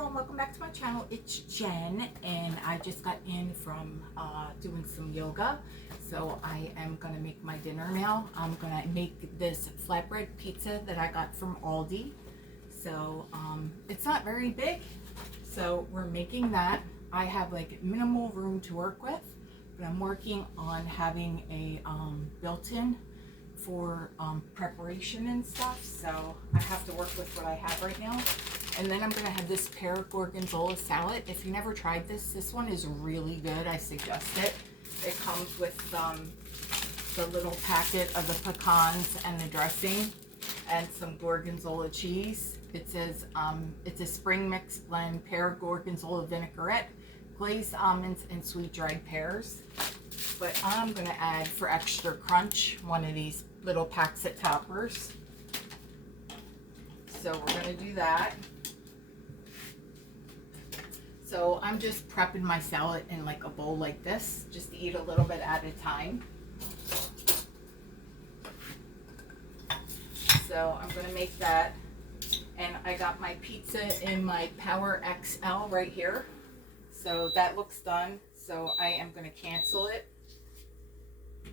everyone, welcome back to my channel. It's Jen, and I just got in from doing some yoga, so I am gonna make my dinner now. I'm gonna make this flatbread pizza that I got from Aldi. So it's not very big, so we're making that. I have like minimal room to work with, but I'm working on having a built-in for preparation and stuff, so I have to work with what I have right now. And then I'm gonna have this pear gorgonzola salad. If you never tried this one is really good. I suggest it. It comes with the little packet of the pecans and the dressing and some gorgonzola cheese. It says it's a spring mix blend, pear gorgonzola vinaigrette, glazed almonds, and sweet dried pears. But I'm gonna add, for extra crunch, one of these little packs at Toppers. So we're gonna do that. So I'm just prepping my salad in like a bowl like this, just to eat a little bit at a time. So I'm gonna make that. And I got my pizza in my Power XL right here. So that looks done. So I am gonna cancel it.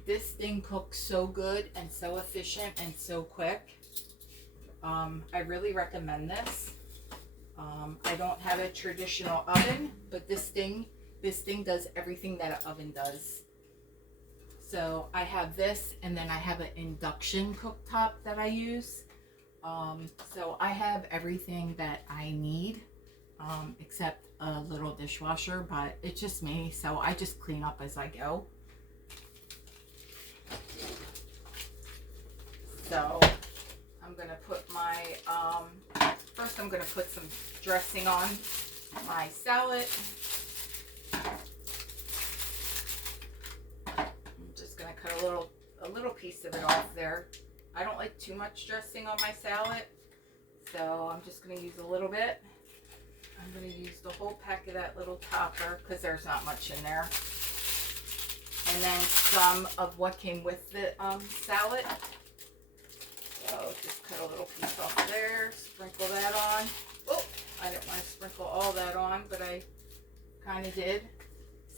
This thing cooks so good and so efficient and so quick. I really recommend this. I don't have a traditional oven, but this thing does everything that an oven does. So I have this, and then I have an induction cooktop that I use. So I have everything that I need, except a little dishwasher, but it's just me, so I just clean up as I go. So I'm gonna put my, first I'm gonna put some dressing on my salad. I'm just gonna cut a little piece of it off there. I don't like too much dressing on my salad, so I'm just gonna use a little bit. I'm gonna use the whole pack of that little topper because there's not much in there. And then some of what came with the salad. So just cut a little piece off there, sprinkle that on. Oh, I didn't want to sprinkle all that on, but I kind of did.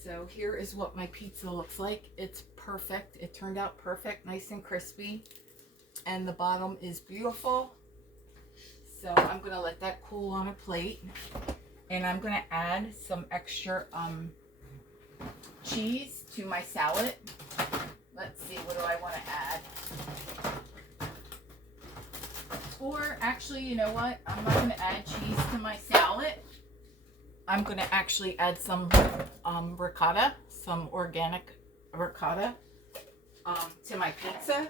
So here is what my pizza looks like. It's perfect. It turned out perfect, nice and crispy. And the bottom is beautiful. So I'm going to let that cool on a plate. And I'm going to add some extra cheese to my salad. Let's see, what do I want to add? Or actually, you know what? I'm not going to add cheese to my salad. I'm going to actually add some ricotta, some organic ricotta to my pizza.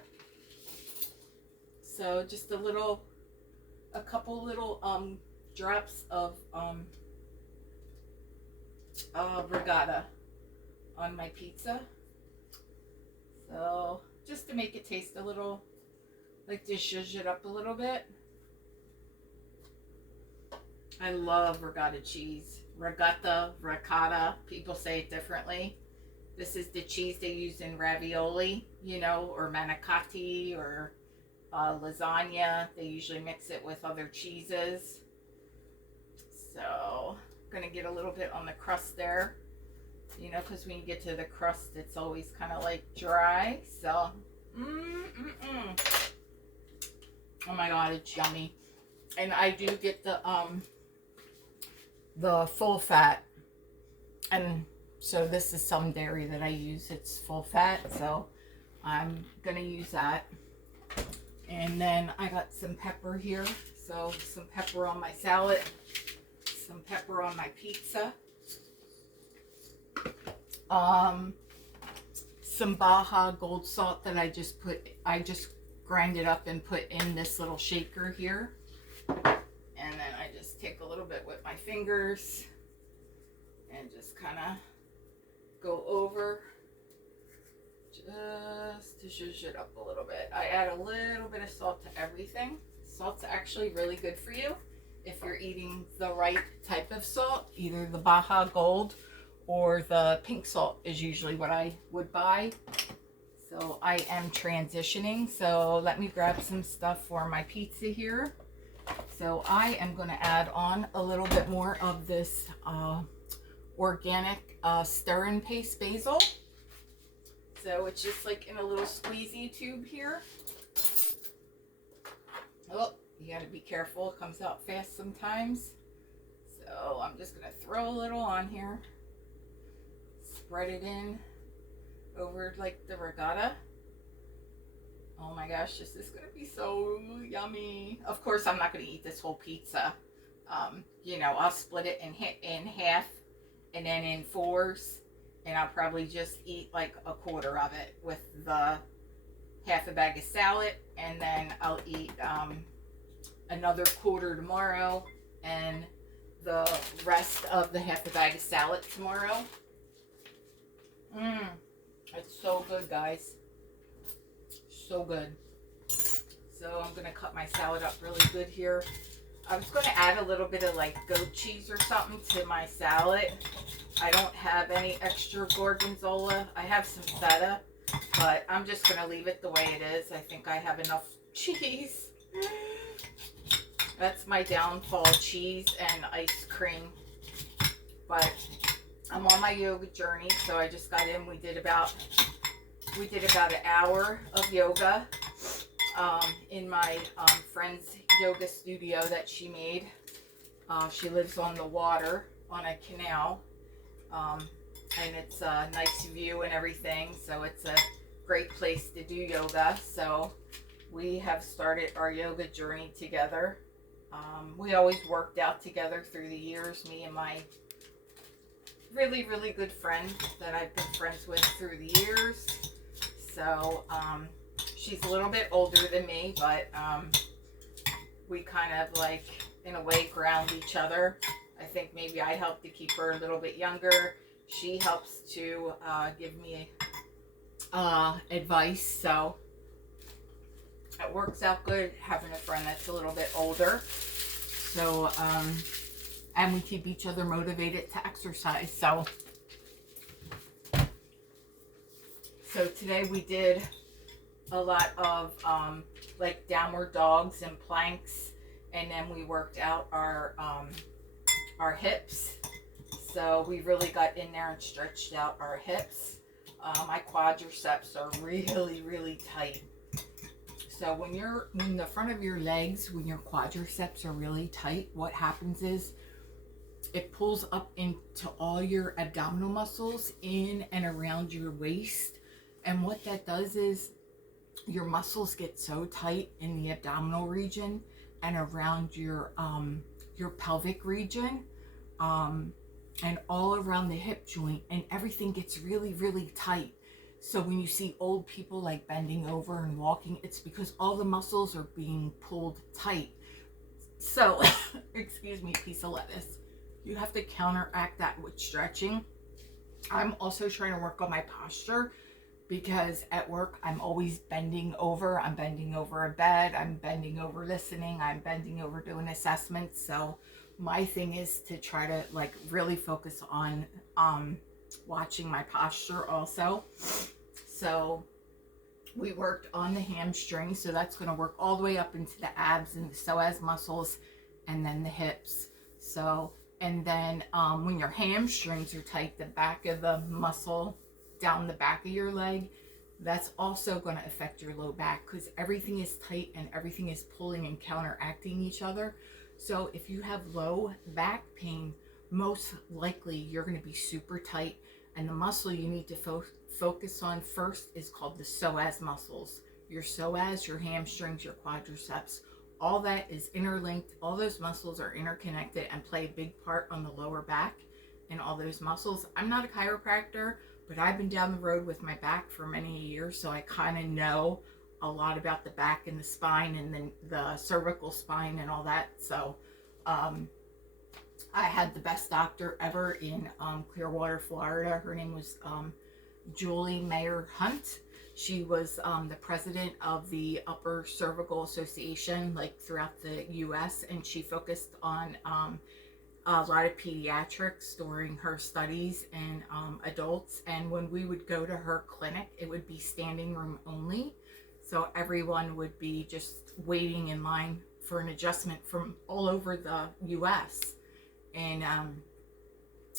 So just a couple little drops of ricotta on my pizza. So just to make it taste a little, like to zhuzh it up a little bit. I love ricotta cheese. Ricotta. People say it differently. This is the cheese they use in ravioli, you know, or manicotti, or lasagna. They usually mix it with other cheeses. So I'm gonna get a little bit on the crust there, you know, because when you get to the crust, it's always kind of like dry. So, oh my God, it's yummy. And I do get the full fat, and so this is some dairy that I use. It's full fat, so I'm gonna use that. And then I got some pepper here, so some pepper on my salad, some pepper on my pizza, some Baja Gold salt that I just grind it up and put in this little shaker here. And then I just take a little bit with my fingers and just kind of go over just to zhuzh it up a little bit. I add a little bit of salt to everything. Salt's actually really good for you if you're eating the right type of salt. Either the Baja Gold or the pink salt is usually what I would buy. So I am transitioning. So let me grab some stuff for my pizza here. So I am going to add on a little bit more of this organic stir and paste basil. So it's just like in a little squeezy tube here. Oh, you got to be careful. It comes out fast sometimes. So I'm just going to throw a little on here. Spread it in over like the regatta. Oh my gosh, this is going to be so yummy. Of course, I'm not going to eat this whole pizza. You know, I'll split it in half and then in fours. And I'll probably just eat like a quarter of it with the half a bag of salad. And then I'll eat another quarter tomorrow and the rest of the half a bag of salad tomorrow. It's so good, guys. So good. So I'm gonna cut my salad up really good here. I was gonna add a little bit of like goat cheese or something to my salad. I don't have any extra gorgonzola. I have some feta, but I'm just gonna leave it the way it is. I think I have enough cheese. That's my downfall, cheese and ice cream. But I'm on my yoga journey, so I just got in. We did about an hour of yoga in my friend's yoga studio that she made. She lives on the water on a canal, and it's a nice view and everything, so it's a great place to do yoga. So we have started our yoga journey together. We always worked out together through the years, me and my really, really good friend that I've been friends with through the years. So she's a little bit older than me, but we kind of like, in a way, ground each other. I think maybe I help to keep her a little bit younger. She helps to give me advice. So it works out good having a friend that's a little bit older. So, and we keep each other motivated to exercise. So today we did a lot of like downward dogs and planks, and then we worked out our hips. So we really got in there and stretched out our hips. My quadriceps are really, really tight. So when the front of your legs, when your quadriceps are really tight, what happens is it pulls up into all your abdominal muscles in and around your waist. And what that does is your muscles get so tight in the abdominal region and around your pelvic region, and all around the hip joint, and everything gets really, really tight. So when you see old people like bending over and walking, it's because all the muscles are being pulled tight. So, excuse me, piece of lettuce. You have to counteract that with stretching. I'm also trying to work on my posture, because at work I'm always bending over. I'm bending over a bed. I'm bending over listening. I'm bending over doing assessments. So my thing is to try to like really focus on watching my posture also. So we worked on the hamstring, so that's going to work all the way up into the abs and the psoas muscles, and then the hips. So, and then when your hamstrings are tight, the back of the muscle down the back of your leg, that's also going to affect your low back, because everything is tight and everything is pulling and counteracting each other. So if you have low back pain, most likely you're going to be super tight, and the muscle you need to focus on first is called the psoas muscles. Your psoas, your hamstrings, your quadriceps, all that is interlinked. All those muscles are interconnected and play a big part on the lower back and all those muscles. I'm not a chiropractor, but I've been down the road with my back for many years, so I kind of know a lot about the back and the spine and then the cervical spine and all that. So I had the best doctor ever in Clearwater, Florida. Her name was Julie Mayer Hunt. She was the president of the Upper Cervical Association, like throughout the U.S., and she focused on a lot of pediatrics during her studies and adults. And when we would go to her clinic, it would be standing room only. So everyone would be just waiting in line for an adjustment from all over the US. And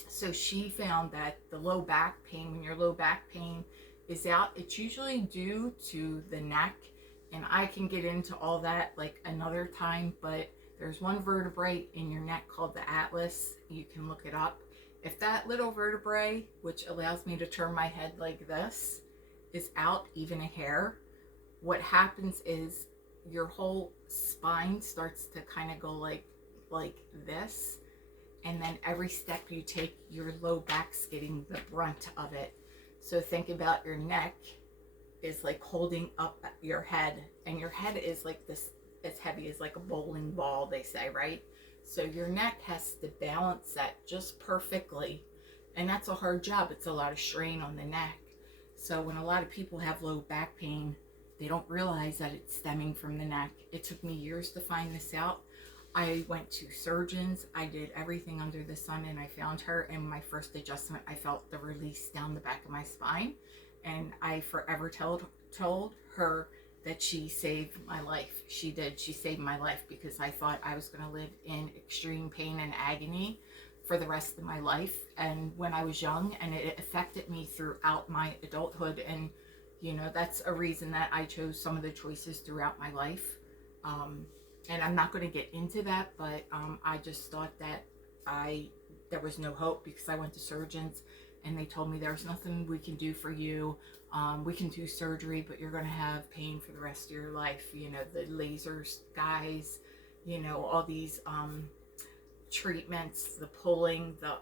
so she found that the low back pain, when your low back pain is out, it's usually due to the neck. And I can get into all that like another time, but there's one vertebrae in your neck called the atlas. You can look it up. If that little vertebrae, which allows me to turn my head like this, is out even a hair, what happens is your whole spine starts to kind of go like this. And then every step you take, your low back's getting the brunt of it. So think about your neck is like holding up your head, and your head is like this, as heavy as like a bowling ball, they say, right? So your neck has to balance that just perfectly. And that's a hard job. It's a lot of strain on the neck. So when a lot of people have low back pain, they don't realize that it's stemming from the neck. It took me years to find this out. I went to surgeons. I did everything under the sun, and I found her. And my first adjustment, I felt the release down the back of my spine. And I forever told her that she saved my life. She did. She saved my life, because I thought I was going to live in extreme pain and agony for the rest of my life. And when I was young, and it affected me throughout my adulthood. And, you know, that's a reason that I chose some of the choices throughout my life. And I'm not going to get into that, but I just thought that there was no hope, because I went to surgeons and they told me there's nothing we can do for you. We can do surgery, but you're going to have pain for the rest of your life. You know, the lasers guys, you know, all these treatments, the pulling, the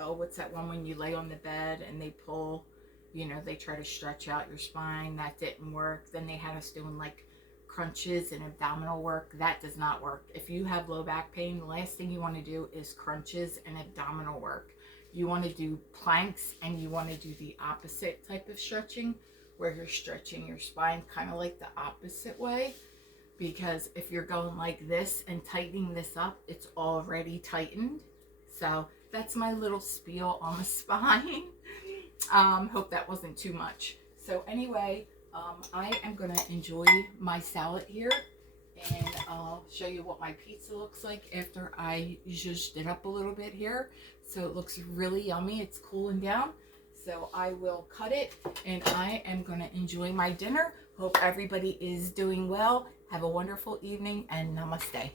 oh, what's that one when you lay on the bed and they pull, you know, they try to stretch out your spine. That didn't work. Then they had us doing like crunches and abdominal work. That does not work. If you have low back pain, the last thing you want to do is crunches and abdominal work. You want to do planks, and you want to do the opposite type of stretching, where you're stretching your spine kind of like the opposite way. Because if you're going like this and tightening this up, it's already tightened. So that's my little spiel on the spine. Hope that wasn't too much. So anyway, I am going to enjoy my salad here, and I'll show you what my pizza looks like after I zhuzhed it up a little bit here. So it looks really yummy. It's cooling down. So I will cut it, and I am going to enjoy my dinner. Hope everybody is doing well. Have a wonderful evening, and namaste.